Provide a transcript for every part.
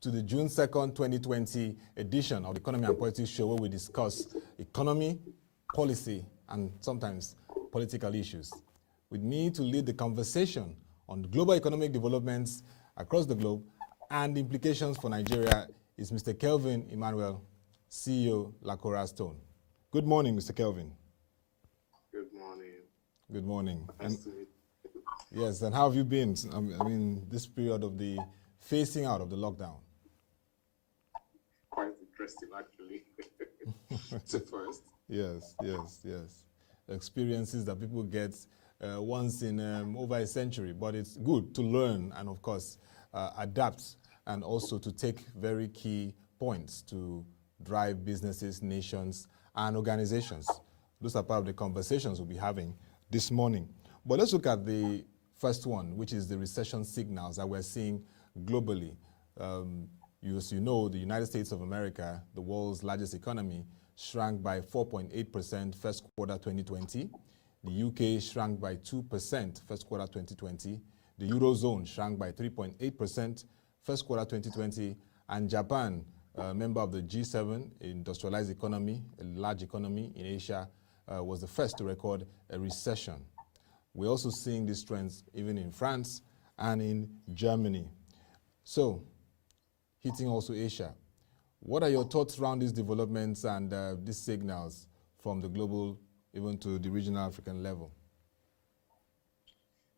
to the June 2nd, 2020 edition of the Economy and Politics Show, where we discuss economy, policy, and sometimes political issues. With me to lead the conversation on global economic developments across the globe and the implications for Nigeria is Mr. Kelvin Emmanuel, CEO, Cora. Good morning, Mr. Kelvin. Good morning. Good morning. Nice to meet you. Yes, and how have you been? I mean, this period of the phasing out of the lockdown. Quite interesting, actually. To first. Yes. Experiences that people get once in over a century, but it's good to learn and, of course, adapt and also to take very key points to drive businesses, nations, and organizations. Those are part of the conversations we'll be having this morning. But let's look at the first one, which is the recession signals that we're seeing globally. As you know, the United States of America, the world's largest economy, shrank by 4.8% first quarter 2020. The UK shrank by 2% first quarter 2020. The Eurozone shrank by 3.8% first quarter 2020. And Japan, a member of the G7, industrialized economy, a large economy in Asia, was the first to record a recession. We're also seeing these trends even in France and in Germany. So, hitting also Asia. What are your thoughts around these developments and these signals from the global even to the regional African level?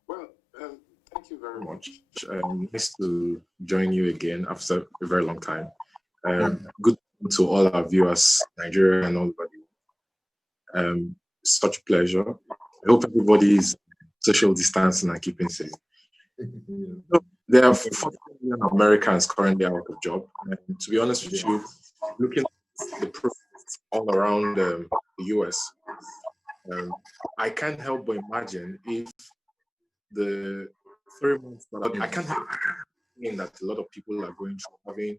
Well, thank you very much. Nice to join you again after a very long time. Good to all our viewers, Nigeria and everybody. Such a pleasure. I hope everybody is social distancing and keeping safe. There are 40 million Americans currently out of job. And to be honest with you, looking at the protests all around the US, I can't help but imagine if the 3 months, I can't help but that a lot of people are going through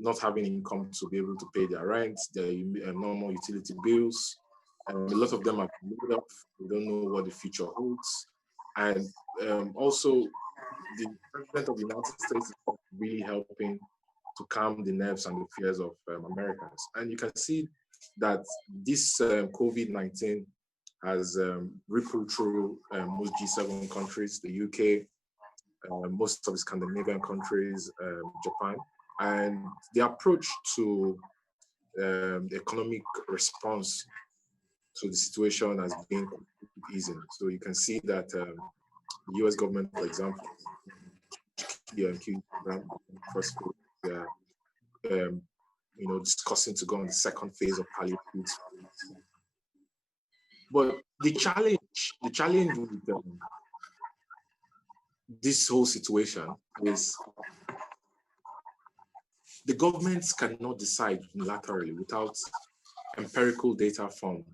not having income to be able to pay their rent, their normal utility bills. A lot of them are laid off. They don't know what the future holds. And also, the president of the United States is really helping to calm the nerves and the fears of Americans. And you can see that this COVID-19 has rippled through most G7 countries, the UK, most of the Scandinavian countries, Japan. And the approach to the economic response to the situation has been easy. So you can see that the US government, for example, first, discussing to go on the second phase of palliative. But the challenge with this whole situation is the governments cannot decide unilaterally without empirical data from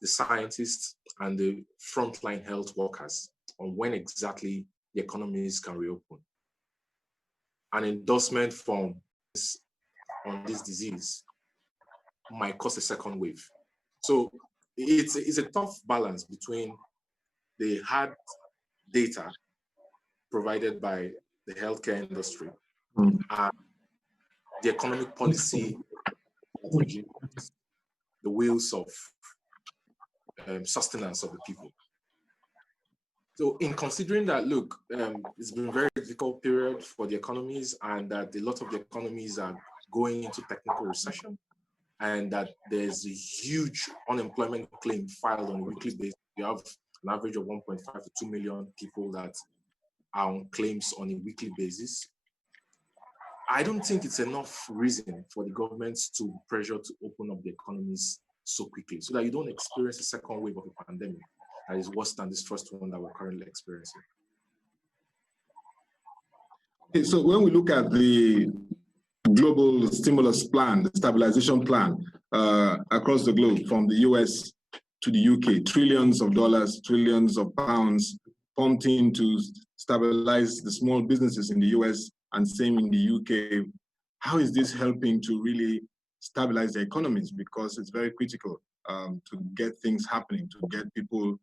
the scientists and the frontline health workers on when exactly the economies can reopen. An endorsement from on this disease might cause a second wave. So it's a tough balance between the hard data provided by the healthcare industry and the economic policy, the wheels of sustenance of the people. So in considering that, look, it's been a very difficult period for the economies, and that a lot of the economies are going into technical recession, and that there's a huge unemployment claim filed on a weekly basis. You have an average of 1.5 to 2 million people that are on claims on a weekly basis. I don't think it's enough reason for the governments to pressure to open up the economies so quickly, so that you don't experience a second wave of a pandemic that is worse than this first one that we're currently experiencing. Okay, so when we look at the global stimulus plan, the stabilization plan across the globe, from the US to the UK, trillions of dollars, trillions of pounds pumped in to stabilize the small businesses in the US and same in the UK. How is this helping to really stabilize the economies? Because it's very critical to get things happening, to get people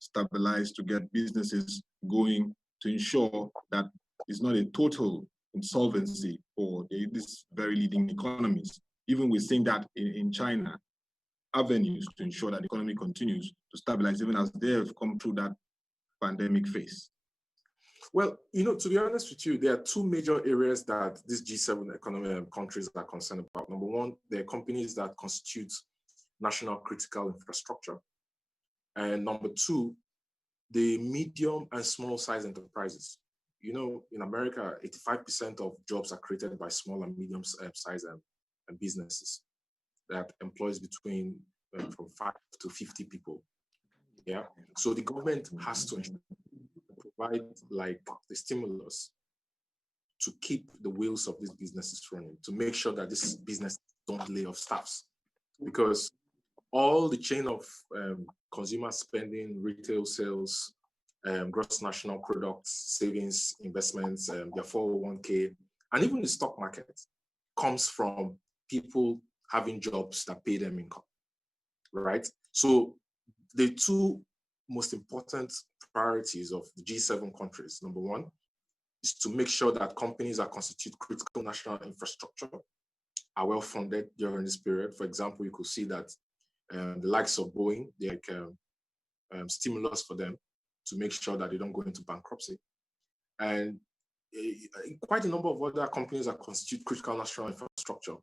stabilized, to get businesses going, to ensure that it's not a total insolvency for these very leading economies. Even we're seeing that in China, avenues to ensure that the economy continues to stabilize even as they have come through that pandemic phase. Well, to be honest with you, there are two major areas that these G7 economic countries are concerned about. Number one, there are companies that constitute national critical infrastructure. And number two, the medium and small size enterprises. In America, 85% of jobs are created by small and medium size and businesses that employs between from 5 to 50 people. Yeah. So the government has to provide like the stimulus to keep the wheels of these businesses running, to make sure that this business don't lay off staffs, because all the chain of consumer spending, retail sales, gross national products, savings, investments, their 401k, and even the stock market comes from people having jobs that pay them income, right? So the two most important priorities of the G7 countries, number one, is to make sure that companies that constitute critical national infrastructure are well funded during this period. For example, you could see that the likes of Boeing, they like stimulus for them to make sure that they don't go into bankruptcy. And quite a number of other companies that constitute critical national infrastructure,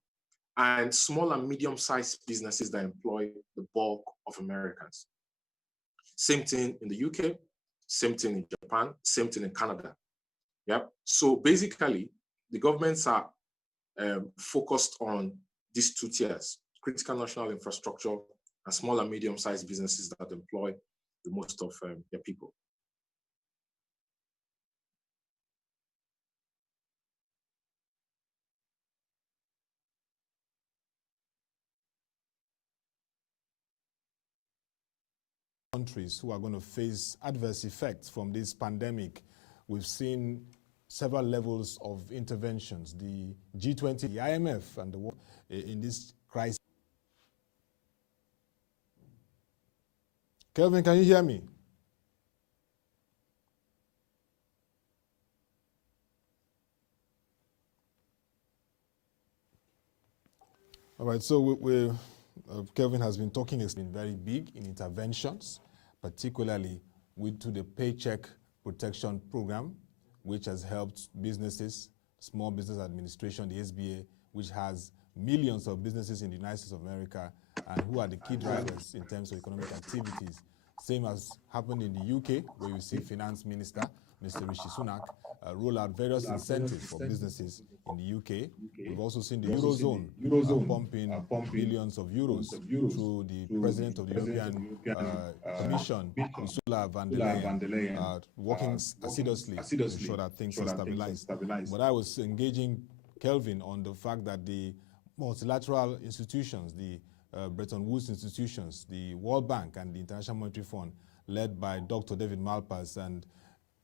and small and medium-sized businesses that employ the bulk of Americans. Same thing in the UK, same thing in Japan, same thing in Canada. Yep. So basically, the governments are focused on these two tiers: critical national infrastructure and small and medium-sized businesses that employ the most of their people. Countries who are going to face adverse effects from this pandemic. We've seen several levels of interventions, the G20, the IMF, and the world in this crisis. Kelvin, can you hear me? All right, so Kelvin has been talking, it's been very big in interventions, particularly to the Paycheck Protection Program, which has helped businesses, Small Business Administration, the SBA, which has millions of businesses in the United States of America, and who are the key drivers in terms of economic activities. Same as happened in the UK, where you see Finance Minister, Mr. Rishi Sunak, roll out various incentives for businesses in the UK. We've also seen the Eurozone pumping billions of euros through the President of the European Commission, Ursula von der Leyen, working assiduously to ensure that things are stabilized. But I was engaging Kelvin on the fact that the multilateral institutions, the Bretton Woods institutions, the World Bank and the International Monetary Fund, led by Dr. David Malpass and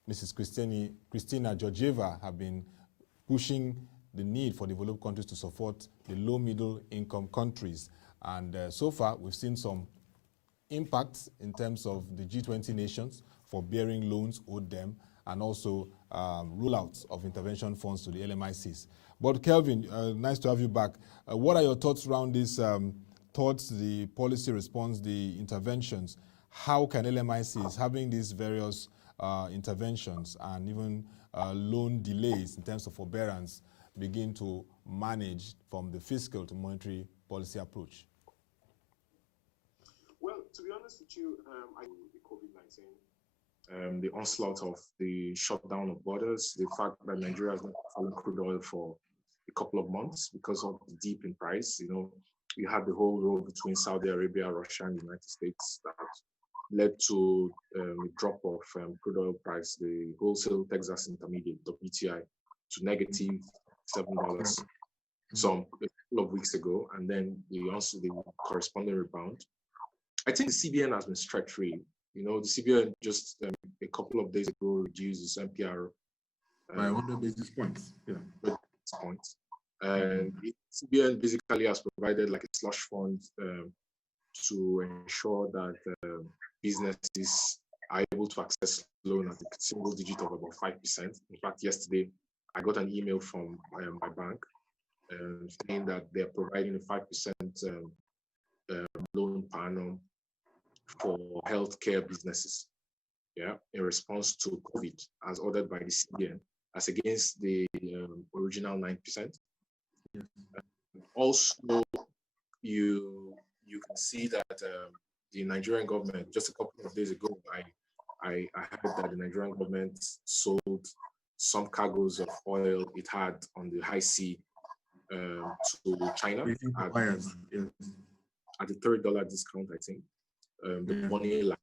Mrs. Kristina Georgieva, have been pushing the need for developed countries to support the low middle income countries. And so far, we've seen some impacts in terms of the G20 nations for bearing loans owed them, and also rollouts of intervention funds to the LMICs. But Kelvin, nice to have you back. What are your thoughts around this, the policy response, the interventions? How can LMICs, having these various interventions and even loan delays in terms of forbearance, begin to manage from the fiscal to monetary policy approach? Well, to be honest with you, I think the COVID-19, the onslaught of the shutdown of borders, the fact that Nigeria has not found crude oil for a couple of months because of the dip in price. You had the whole road between Saudi Arabia, Russia, and the United States that led to a drop of crude oil price, the wholesale Texas Intermediate, WTI, to negative $7 some a couple of weeks ago, and then the corresponding rebound. I think the CBN has been stretch free. The CBN just a couple of days ago reduced its MPR by 100 basis points. Yeah. Basis points. And the CBN basically has provided like a slush fund to ensure that businesses are able to access loan at a single digit of about 5%. In fact, yesterday I got an email from my bank saying that they're providing a 5% loan per annum for healthcare businesses, in response to COVID, as ordered by the CBN, as against the original 9%. Yes. Also, you can see that the Nigerian government, just a couple of days ago, I heard that the Nigerian government sold some cargoes of oil it had on the high sea to China at the $3 discount, I think. The money line.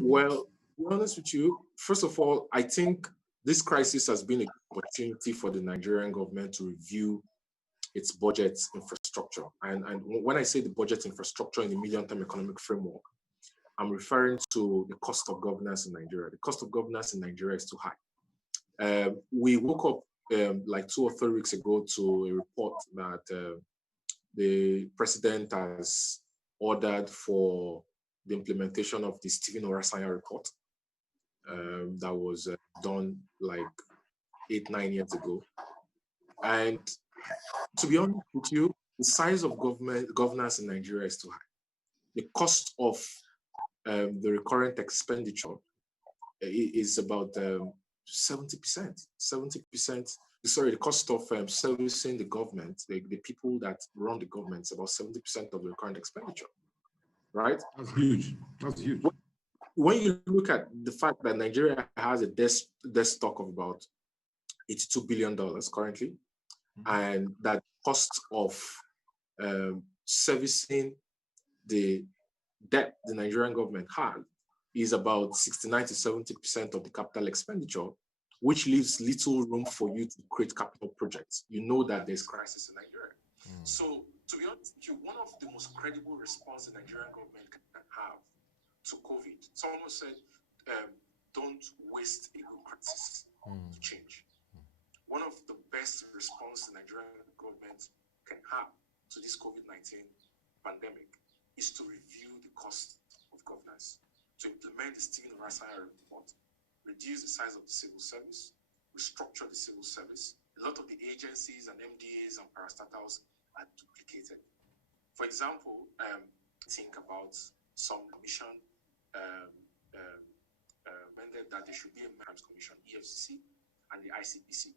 Well, to be honest with you, first of all, I think this crisis has been an opportunity for the Nigerian government to review its budget infrastructure. And when I say the budget infrastructure in the medium-term economic framework, I'm referring to the cost of governance in Nigeria. The cost of governance in Nigeria is too high. We woke up like 2 or 3 weeks ago to a report that the president has ordered for the implementation of the Stephen Orasanya report that was done like 8-9 years ago. And to be honest with you, the size of governance in Nigeria is too high. The cost of the recurrent expenditure is about 70%. 70%. Sorry, the cost of servicing the government, the people that run the government, is about 70% of the recurrent expenditure. Right? That's huge. That's huge. When you look at the fact that Nigeria has a debt stock of about $82 billion currently, and that cost of servicing the debt the Nigerian government had is about 69 to 70% of the capital expenditure, which leaves little room for you to create capital projects. You know that there's crisis in Nigeria. So, to be honest with you, one of the most credible responses the Nigerian government can have to COVID, someone said, don't waste a good crisis to change. One of the best responses the Nigerian government can have to this COVID-19 pandemic is to review the cost of governance, to implement the Stephen Orasanya report, reduce the size of the civil service, restructure the civil service. A lot of the agencies and MDAs and parastatals are duplicated. For example, think about some commission amended that there should be a Crimes Commission, EFCC, and the ICPC.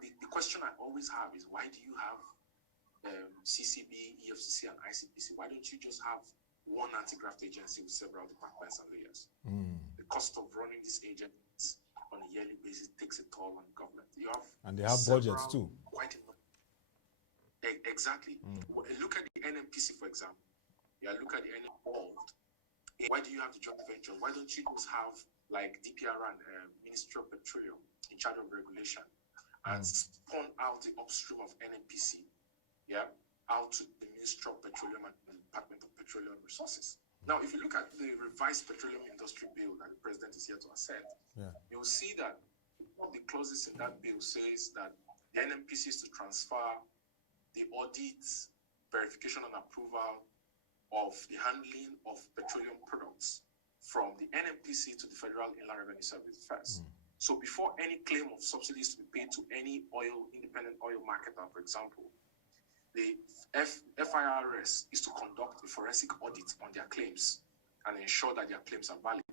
The question I always have is, why do you have CCB, EFCC, and ICPC? Why don't you just have one anti-graft agency with several departments and layers? The cost of running these agents on a yearly basis takes a toll on the government. And they have budgets too. Quite enough. Exactly. Look at the NMPC, for example. Look at the involved. Why do you have the joint venture? Why don't you just have like DPR and Ministry of Petroleum in charge of regulation and spawn out the upstream of NMPC, out to the Ministry of Petroleum and the Department of Petroleum Resources? Now, if you look at the revised petroleum industry bill that the president is here to accept, you'll see that one of the clauses in that bill says that the NMPC is to transfer the audit, verification, and approval of the handling of petroleum products from the NMPC to the Federal Inland Revenue Service first. So before any claim of subsidies to be paid to any independent oil marketer, for example, the FIRS is to conduct a forensic audit on their claims and ensure that their claims are valid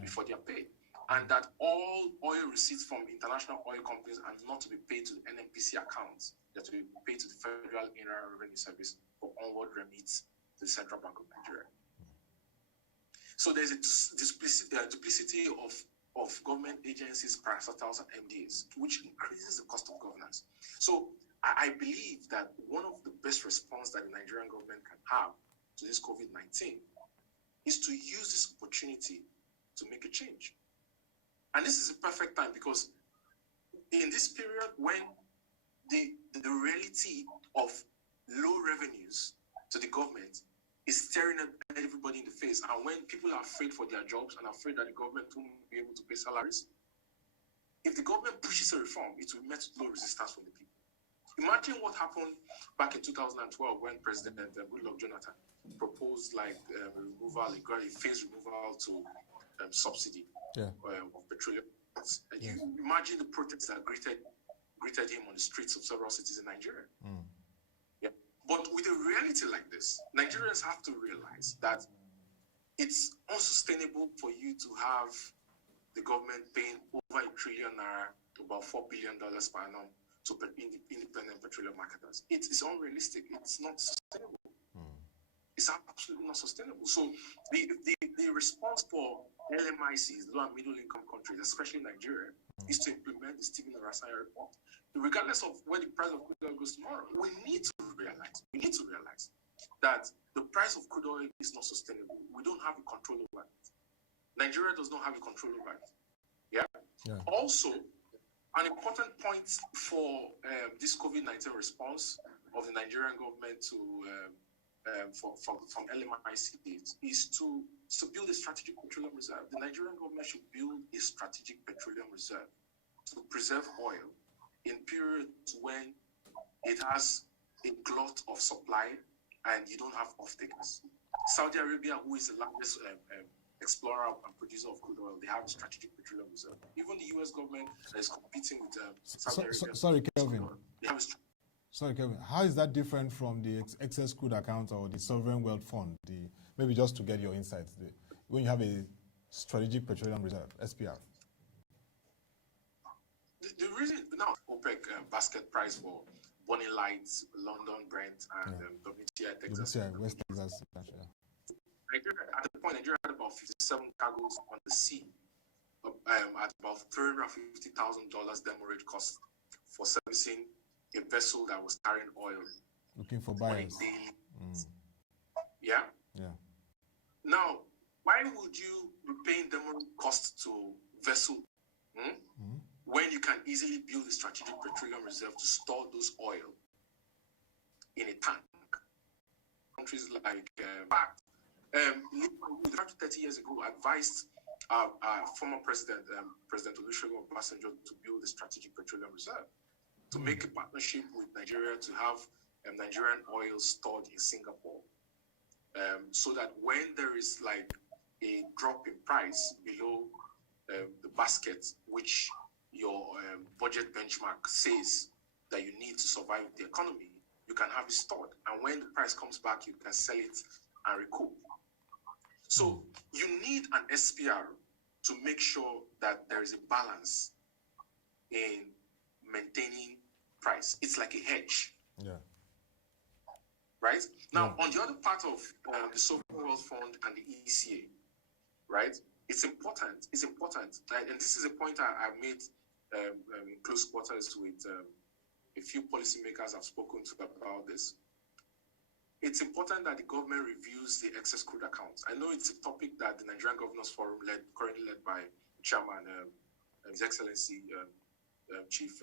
before they are paid. And that all oil receipts from international oil companies are not to be paid to the NMPC accounts. They're to be paid to the Federal Inland Revenue Service for onward remittance to the Central Bank of Nigeria. So there's a duplicity of government agencies, parastatals, and MDAs, which increases the cost of governance. So I believe that one of the best response that the Nigerian government can have to this COVID-19 is to use this opportunity to make a change. And this is a perfect time, because in this period when the reality of low revenues to the government is staring at everybody in the face, and when people are afraid for their jobs and afraid that the government won't be able to pay salaries, if the government pushes a reform, it will meet low resistance from the people. Imagine what happened back in 2012 when President Goodluck Jonathan proposed like a phased removal to subsidy of petroleum You imagine the protests that greeted him on the streets of several cities in Nigeria. Yeah. But with a reality like this, Nigerians have to realize that it's unsustainable for you to have the government paying over ₦1 trillion, about $4 billion per annum, to independent petroleum marketers. It's unrealistic. It's not sustainable. It's absolutely not sustainable. So the response for LMICs, low and middle income countries, especially Nigeria, is to implement the Stephen Orasanya report. Regardless of where the price of crude oil goes tomorrow, we need to realize that the price of crude oil is not sustainable. We don't have a control over it. Nigeria does not have a control over it. Yeah. Also, an important point for this COVID-19 response of the Nigerian government to from LMIC is to build a strategic petroleum reserve. The Nigerian government should build a strategic petroleum reserve to preserve oil in periods when it has a glut of supply and you don't have off-takers. Saudi Arabia, who is the largest explorer and producer of crude oil, they have a strategic petroleum reserve. Even the U.S. government is competing with Saudi Arabia. Sorry, Kelvin. How is that different from the excess crude account or the sovereign wealth fund? Maybe just to get your insights, when you have a strategic petroleum reserve, SPR. The reason now OPEC basket price for Bonnie Lights, London Brent, and WTI Texas. West Texas. Nigeria, at the point, Nigeria had about 57 cargoes on the sea at about $350,000 demo rate cost for servicing a vessel that was carrying oil. Looking for buyers. Yeah? Yeah. Now, why would you be paying demo rate cost to vessel when you can easily build a strategic petroleum reserve to store those oil in a tank? Countries like 30 years ago advised our former president, President Olusegun Obasanjo, to build a strategic petroleum reserve, to make a partnership with Nigeria to have Nigerian oil stored in Singapore, so that when there is like a drop in price below the basket, which your budget benchmark says that you need to survive the economy, you can have it stored. And when the price comes back, you can sell it and recoup. So you need an SPR to make sure that there is a balance in maintaining price. It's like a hedge. Yeah. Right? Now, on the other part of the Sovereign Wealth Fund and the ECA, right? It's important. And this is a point I made in close quarters with a few policymakers I've spoken to about this. It's important that the government reviews the excess crude accounts. I know it's a topic that the Nigerian Governors Forum, currently led by Chairman His Excellency Chief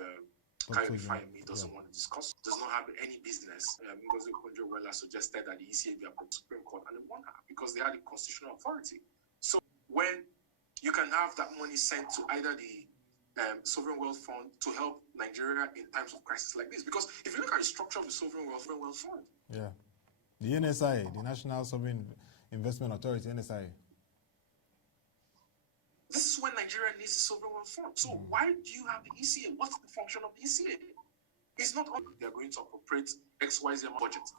Fayemi, doesn't want to discuss. Does not have any business. Because Okonjo-Iweala suggested that the ECA be approached to the Supreme Court, and they won't have, because they are the constitutional authority. So when you can have that money sent to either the Sovereign Wealth Fund to help Nigeria in times of crisis like this, because if you look at the structure of the Sovereign Wealth Fund, the NSI, the National Sovereign Investment Authority, NSI. This is when Nigeria needs the Sovereign Wealth Fund. So why do you have the ECA? What's the function of the ECA? It's not only they're going to appropriate XYZ budget.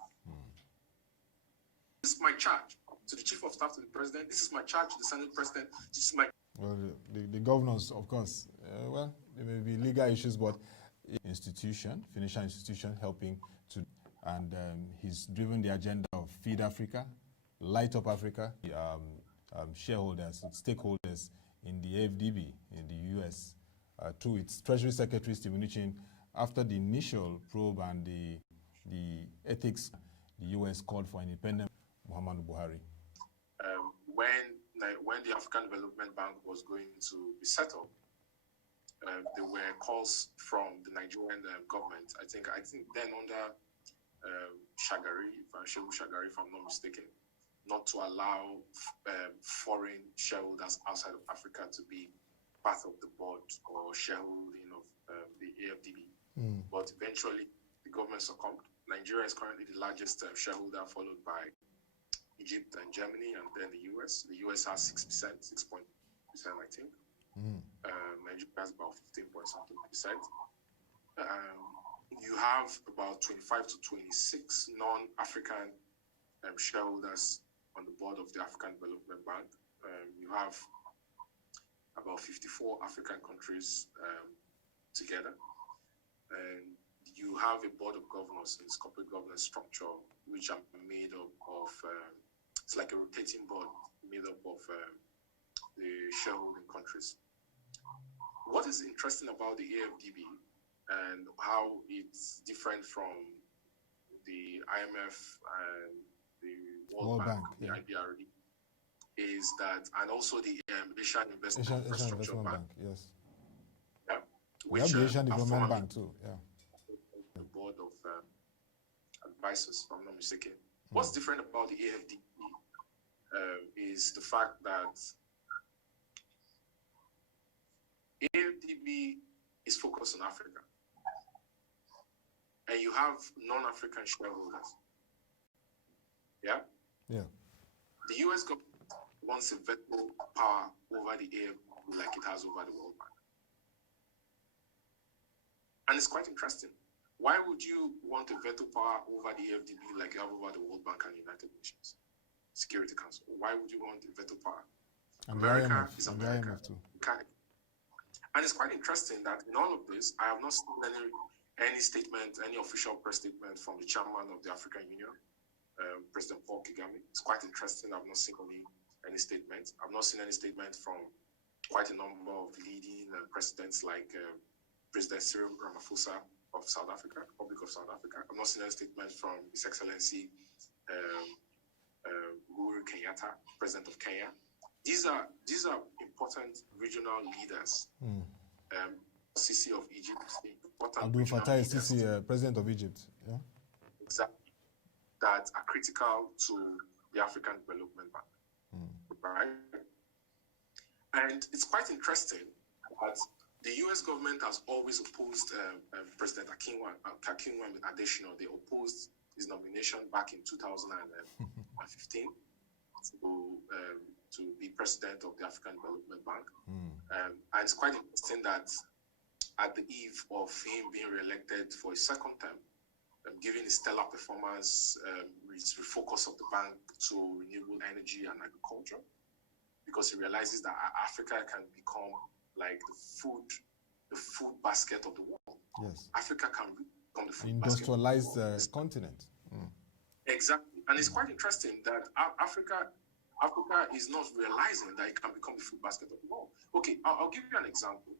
This is my charge to the Chief of Staff to the President. This is my charge to the Senate President. This is my... Well, the governors, of course, there may be legal issues, but financial institution helping to... And he's driven the agenda of Feed Africa, Light Up Africa, shareholders, stakeholders in the AFDB in the US, through its Treasury Secretary, Steve Mnuchin. After the initial probe and the ethics, the US called for independent Muhammadu Buhari. When the African Development Bank was going to be set up, there were calls from the Nigerian government. I think then under Shehu Shagari, if I'm not mistaken, not to allow foreign shareholders outside of Africa to be part of the board or shareholding of the AFDB. But eventually, the government succumbed. Nigeria is currently the largest shareholder, followed by Egypt and Germany, and then the US. The US has 6%, 6.0%, I think. Nigeria has about 15.something%. You have about 25 to 26 non-African shareholders on the board of the African Development Bank. You have about 54 African countries together. And you have a board of governors in its corporate governance structure, which are made up of, it's like a rotating board made up of the shareholding countries. What is interesting about the AFDB and how it's different from the IMF and the World Bank, the IBRD, is that, and also the Asian Infrastructure Bank. Yes. Yeah. We have the Asian Development Bank too. Yeah. The board of advisors, if I'm not mistaken. What's different about the AFDB is the fact that AFDB is focused on Africa, and you have non-African shareholders. Yeah? Yeah. The US government wants a veto power over the AFDB like it has over the World Bank. And it's quite interesting. Why would you want a veto power over the AFDB like you have over the World Bank and United Nations Security Council? Why would you want a veto power? And America is and America. too. And it's quite interesting that in all of this, I have not seen any statement, any official press statement from the chairman of the African Union, President Paul Kagame. It's quite interesting. I've not seen any statement. I've not seen any statement from quite a number of leading presidents like President Cyril Ramaphosa of South Africa, Republic of South Africa. I've not seen any statement from His Excellency Uhuru Kenyatta, President of Kenya. These are important regional leaders. Sisi of Egypt, Abdul Fattah Sisi, President of Egypt. Yeah. Exactly. That are critical to the African Development Bank. Right? And it's quite interesting that the US government has always opposed President Akinwumi Adesina. They opposed his nomination back in 2015 to be president of the African Development Bank. And it's quite interesting that at the eve of him being re-elected for a second term, giving a stellar performance, his refocus of the bank to renewable energy and agriculture, because he realizes that Africa can become like the food basket of the world. Yes. Africa can become the food industrialized basket continent. Exactly. And it's quite interesting that Africa is not realizing that it can become the food basket of the world. Okay, I'll give you an example.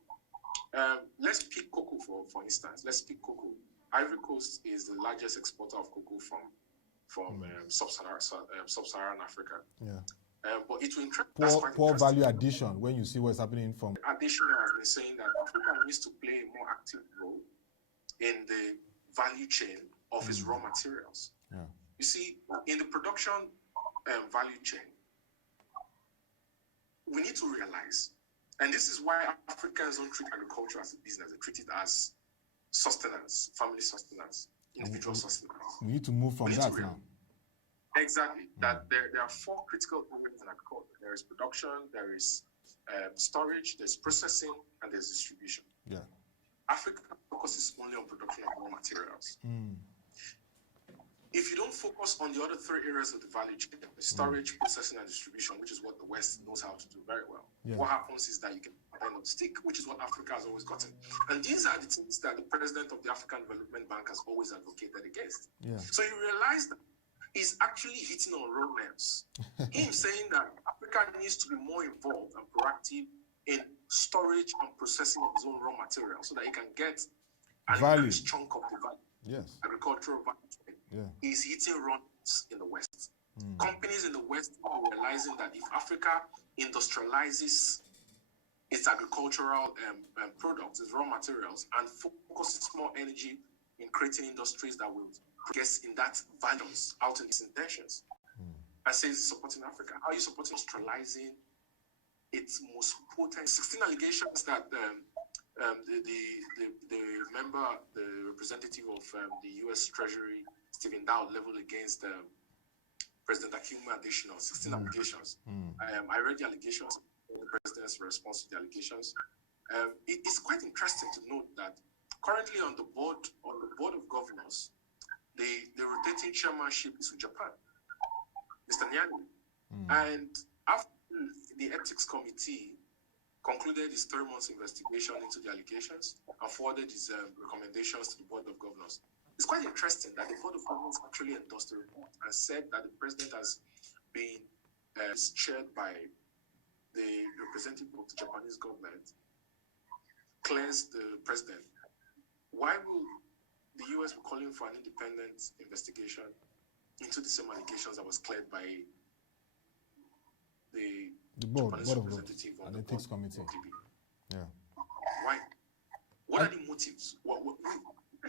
Let's pick cocoa for instance. Let's pick cocoa. Ivory Coast is the largest exporter of cocoa from sub-Saharan Africa. Yeah. But it will poor value addition when you see what's happening from. Addition has been saying that Africa needs to play a more active role in the value chain of its raw materials. Yeah. You see, in the production value chain, we need to realize, and this is why Africans don't treat agriculture as a business, they treat it as sustenance, family sustenance, individual sustenance. We need to move from that now. Exactly. That there are four critical areas in agriculture. There is production, there is storage, there's processing, and there's distribution. Yeah. Africa focuses only on production of raw materials. If you don't focus on the other three areas of the value chain, storage, processing, and distribution, which is what the West knows how to do very well, what happens is that you can end up stick, which is what Africa has always gotten. And these are the things that the president of the African Development Bank has always advocated against. Yeah. So you realize that he's actually hitting on raw nerves. Him saying that Africa needs to be more involved and proactive in storage and processing of its own raw material so that it can get an increased chunk of the value. Yes. Agricultural value. Is hitting runs in the West. Companies in the West are realizing that if Africa industrializes its agricultural products, its raw materials, and focuses more energy in creating industries that will progress in that balance out in its intentions, and says it's supporting Africa. How are you supporting industrializing its most potent 16 allegations that the member, the representative of the U.S. Treasury, Stephen Dow, leveled against President Akinwumi Adesina, 16 allegations. I read the allegations, the president's response to the allegations. It's quite interesting to note that currently on the board of governors, the rotating chairmanship is with Japan, Mr. Nyani. And after the ethics committee concluded his 3 months investigation into the allegations and forwarded his recommendations to the board of governors, it's quite interesting that the board of governors actually endorsed the report and said that the president has been chaired by the representative of the Japanese government, clears the president. Why will the US be calling for an independent investigation into the same allegations that was cleared by the board Japanese representative on and the ethics board committee? of TV? Yeah. Why? What are the motives? What we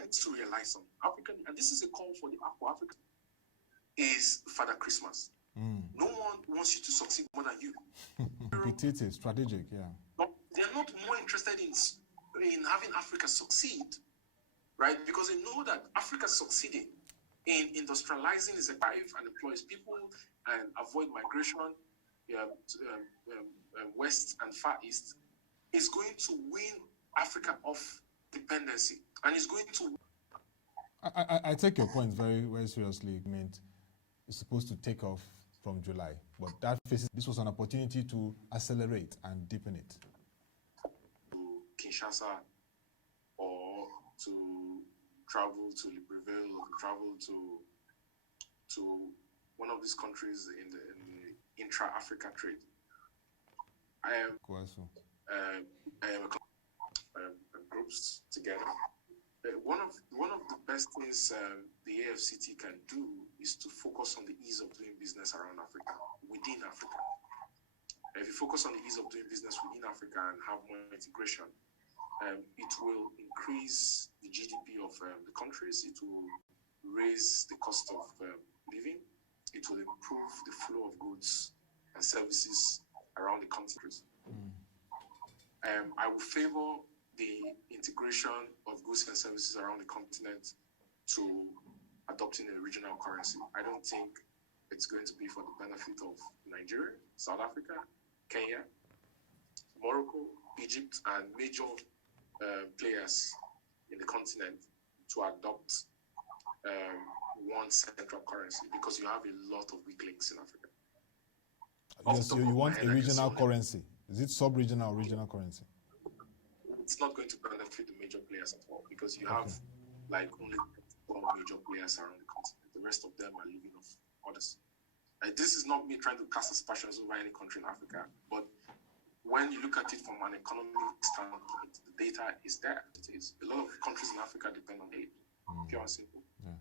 need to realize something. African, and this is a call for Africa, is Father Christmas. No one wants you to succeed more than you. Competitive, strategic, yeah. They're not more interested in having Africa succeed, right? Because they know that Africa succeeding in industrializing its life and employs people and avoid migration west and far east is going to win Africa off dependency, and is going to. I take your points very, very seriously. I mean, it's supposed to take off from July, but this was an opportunity to accelerate and deepen it. To Kinshasa, or to travel to Libreville, or travel to one of these countries in the intra-Africa trade. I am groups together. One of the best things the AFCT can do is to focus on the ease of doing business around Africa, within Africa. If you focus on the ease of doing business within Africa and have more integration, it will increase the GDP of the countries. It will raise the cost of living. It will improve the flow of goods and services around the countries. I will favor the integration of goods and services around the continent to adopting a regional currency. I don't think it's going to be for the benefit of Nigeria, South Africa, Kenya, Morocco, Egypt, and major players in the continent to adopt one central currency, because you have a lot of weak links in Africa. Yes, you want a regional currency. Is it sub-regional or regional currency? It's not going to benefit the major players at all, because you have like only 4 major players around the continent. The rest of them are living off others. This is not me trying to cast aspersions over any country in Africa, but when you look at it from an economic standpoint, the data is there. It is. A lot of countries in Africa depend on aid, pure and simple. Yeah.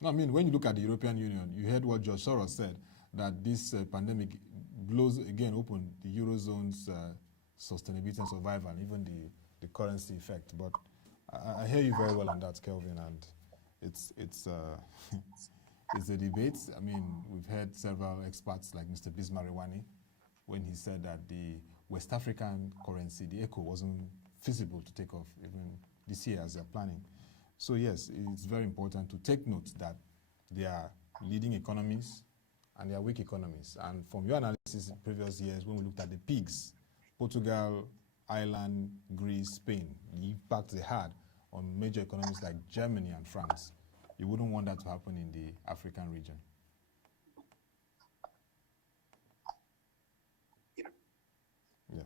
No, I mean, when you look at the European Union, you heard what George Soros said, that this pandemic blows again open the Eurozone's sustainability and survival, and even the currency effect. But I hear you very well on that, Kelvin, and it's it's a debate. I mean, we've heard several experts like Mr. Bismarewani, when he said that the West African currency, the ECO, wasn't feasible to take off even this year as they're planning. So yes, it's very important to take note that there are leading economies and there are weak economies. And from your analysis in previous years, when we looked at the PIGS, Portugal, Ireland, Greece, Spain, the impact they had on major economies like Germany and France, you wouldn't want that to happen in the African region. Yeah.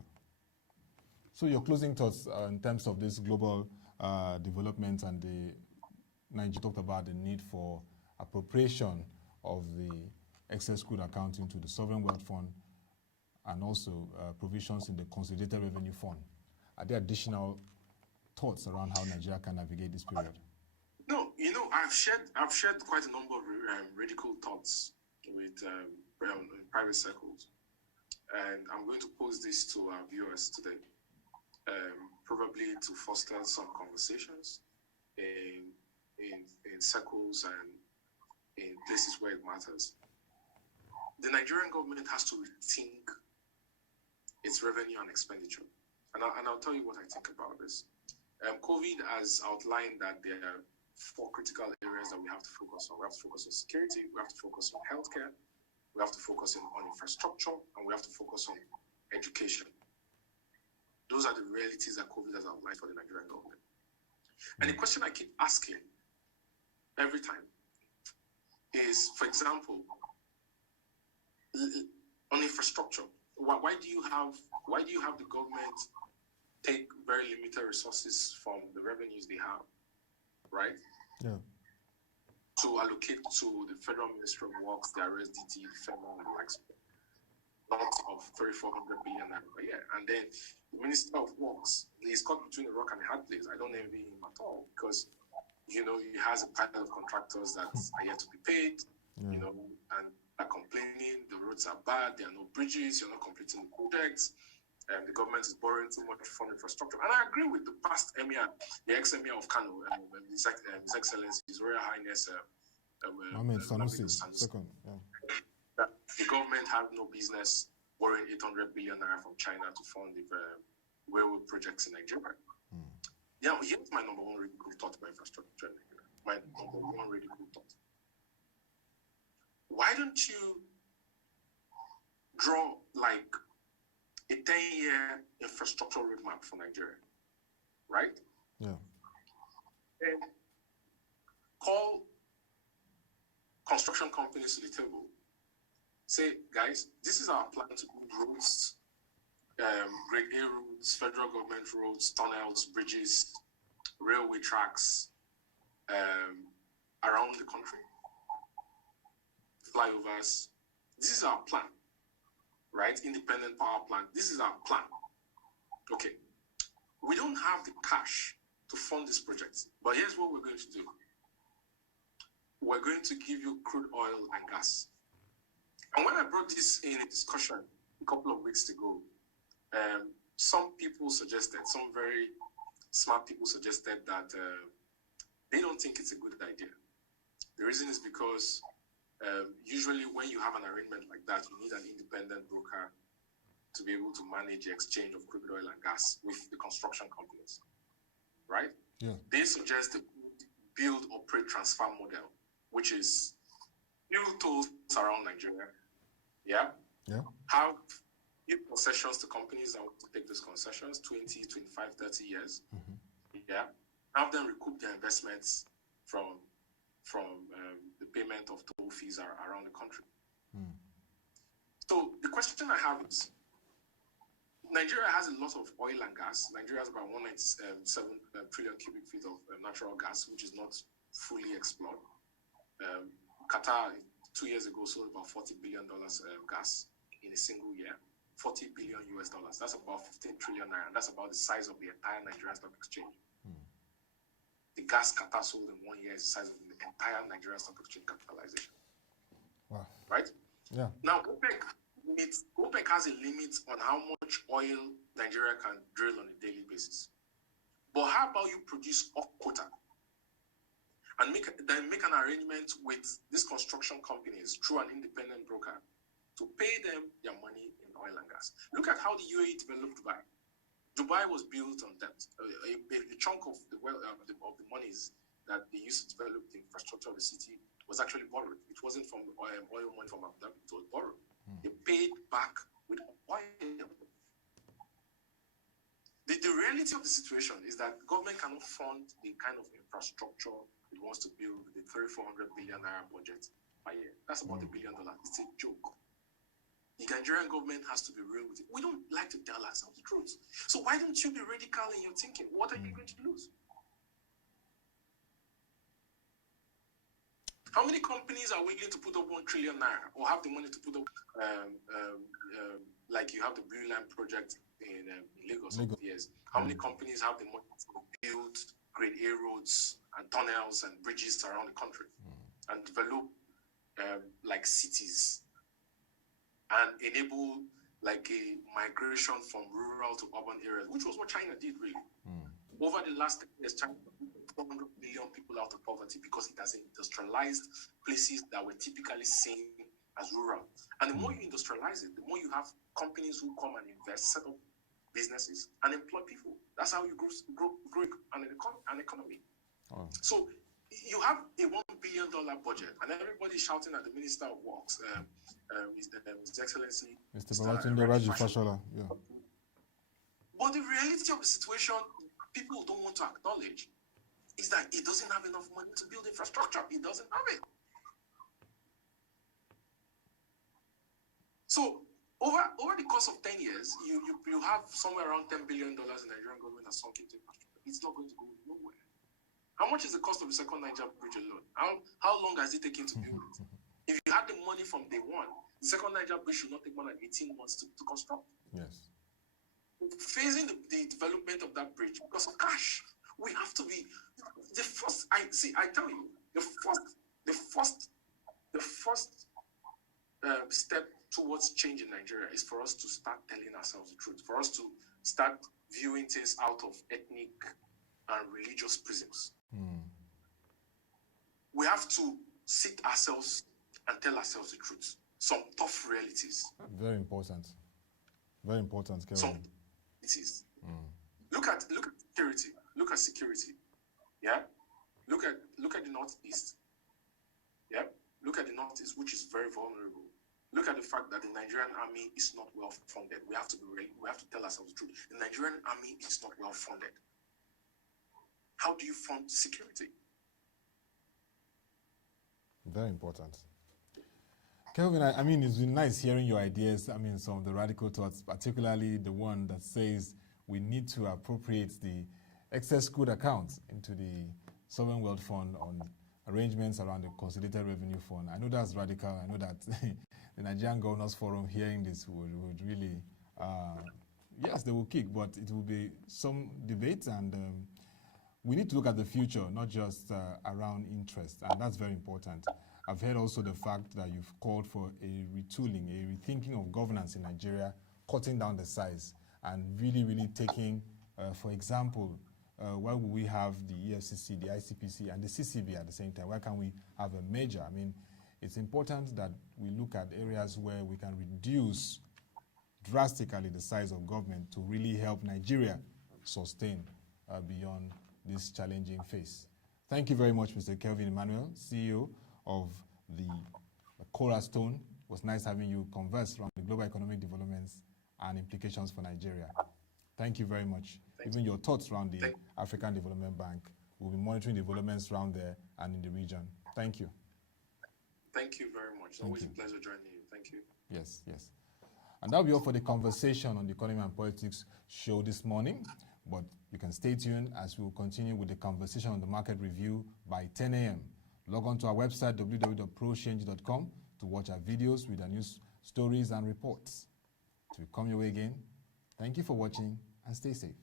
So your closing thoughts in terms of this global development, and Nigeria talked about the need for appropriation of the excess crude account into the Sovereign Wealth Fund, and also provisions in the Consolidated Revenue Fund. Are there additional thoughts around how Nigeria can navigate this period? No, I've shared quite a number of radical thoughts with private circles, and I'm going to pose this to our viewers today, probably to foster some conversations in circles and in places where it matters. The Nigerian government has to rethink its revenue and expenditure. And I'll tell you what I think about this. COVID has outlined that there are 4 critical areas that we have to focus on. We have to focus on security, we have to focus on healthcare, we have to focus on infrastructure, and we have to focus on education. Those are the realities that COVID has outlined for the Nigerian government. And the question I keep asking every time is, for example, on infrastructure, why do you have the government take very limited resources from the revenues they have, right? Yeah. To allocate to the Federal Ministry of Works, the RSDT, FEMA, and the likes, not of 300-400 billion per year. And then the Minister of Works, he's caught between a rock and a hard place. I don't envy him at all, because he has a pile of contractors that are yet to be paid, and are complaining the roads are bad, there are no bridges, you're not completing the projects, and the government is borrowing too much for infrastructure. And I agree with the past Emir, the ex-Emir of Kano, His Excellency, His Royal Highness, Sanusi II. That the government has no business borrowing 800 billion naira from China to fund the railway projects in Nigeria. Yeah, here's my number one really cool thought about infrastructure in Nigeria. My number one really cool thought. Why don't you draw like a 10-year infrastructure roadmap for Nigeria, right? Yeah. And call construction companies to the table. Say, guys, this is our plan to build roads, grade A roads, federal government roads, tunnels, bridges, railway tracks around the country, flyovers. This is our plan, right? Independent power plant. This is our plan. Okay. We don't have the cash to fund this project, but here's what we're going to do. We're going to give you crude oil and gas. And when I brought this in a discussion a couple of weeks ago, some people suggested, some very smart people suggested that they don't think it's a good idea. The reason is because usually when you have an arrangement like that, you need an independent broker to be able to manage the exchange of crude oil and gas with the construction companies, right? Yeah. They suggest the build, operate, transfer model, which is build tolls around Nigeria, have give concessions to companies that want to take those concessions, 20, 25, 30 years, have them recoup their investments from the payment of toll fees around the country. So the question I have is, Nigeria has a lot of oil and gas. Nigeria has about 197 trillion cubic feet of natural gas, which is not fully explored. Qatar, 2 years ago, sold about $40 billion gas in a single year. $40 billion US. That's about 15 trillion naira. And that's about the size of the entire Nigerian stock exchange. The gas Qatar sold in 1 year is the size of the entire Nigerian stock exchange capitalization. Wow. Right? Yeah. Now, OPEC has a limit on how much oil Nigeria can drill on a daily basis. But how about you produce off quota and make an arrangement with these construction companies through an independent broker to pay them their money in oil and gas? Look at how the UAE developed Dubai. Dubai was built on debt. A chunk of the monies that they used to develop the infrastructure of the city was actually borrowed. It wasn't from oil money from Abu Dhabi, it was borrowed. They paid back with oil. The reality of the situation is that government cannot fund the kind of infrastructure it wants to build with the 300-400 billion naira budget per year. That's about $1 billion. It's a joke. The Nigerian government has to be real with it. We don't like to tell ourselves the truth. So why don't you be radical in your thinking? What are you going to lose? How many companies are willing to put up 1 trillion naira or have the money to put up, like you have the Blue Line project in Lagos over the years? How many companies have the money to build grade A roads and tunnels and bridges around the country and develop like cities and enable like a migration from rural to urban areas, which was what China did really. Over the last 10 years, China put 400 million people out of poverty because it has industrialized places that were typically seen as rural. And the more you industrialize it, the more you have companies who come and invest, set up businesses, and employ people. That's how you grow an economy. So you have a $1 billion budget, and everybody's shouting at the Minister of Works, His Excellency Mr. Babatunde Raji Fashola. Yeah. But the reality of the situation, people don't want to acknowledge, is that it doesn't have enough money to build infrastructure. It doesn't have it. So over the course of 10 years, you have somewhere around $10 billion in the Nigerian government has sunk into infrastructure. It's not going to go nowhere. How much is the cost of the second Niger bridge alone? How long has it taken to build it? If you had the money from day one, the second Niger bridge should not take more than 18 months to construct. Yes. Phasing the development of that bridge because of cash. We have to be the first. I tell you, the first step towards change in Nigeria is for us to start telling ourselves the truth. For us to start viewing things out of ethnic and religious prisms. We have to sit ourselves and tell ourselves the truth. Some tough realities. Very important. Very important, Kelvin. Some realities. Look at security. Look at security. Yeah. Look at the Northeast. Yeah. Look at the Northeast, which is very vulnerable. Look at the fact that the Nigerian army is not well funded. We have to tell ourselves the truth. The Nigerian army is not well funded. How do you fund security? Very important. Kelvin, I mean, it's been nice hearing your ideas. I mean, some of the radical thoughts, particularly the one that says we need to appropriate the excess crude account into the Sovereign Wealth Fund on arrangements around the Consolidated Revenue Fund. I know that's radical. I know that the Nigerian Governors Forum hearing this would really, yes, they will kick, but it will be some debate, and we need to look at the future, not just around interest, and that's very important. I've heard also the fact that you've called for a retooling, a rethinking of governance in Nigeria, cutting down the size, and really taking, for example, why would we have the EFCC, the ICPC, and the CCB at the same time? Why can't we have a merger? I mean, it's important that we look at areas where we can reduce drastically the size of government to really help Nigeria sustain beyond this challenging phase. Thank you very much, Mr. Kelvin Emmanuel, CEO of the Cora Stone. It was nice having you converse around the global economic developments and implications for Nigeria. Thank you very much. Even your thoughts around the African Development Bank. We'll be monitoring developments around there and in the region. Thank you. Thank you very much. It's always a pleasure joining you. Thank you. Yes. And that'll be all for the conversation on the Economy and Politics show this morning. But you can stay tuned as we'll continue with the conversation on the market review by 10 a.m. Log on to our website, www.prochange.com, to watch our videos with our news stories and reports. Till we come your way again, thank you for watching and stay safe.